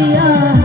दिया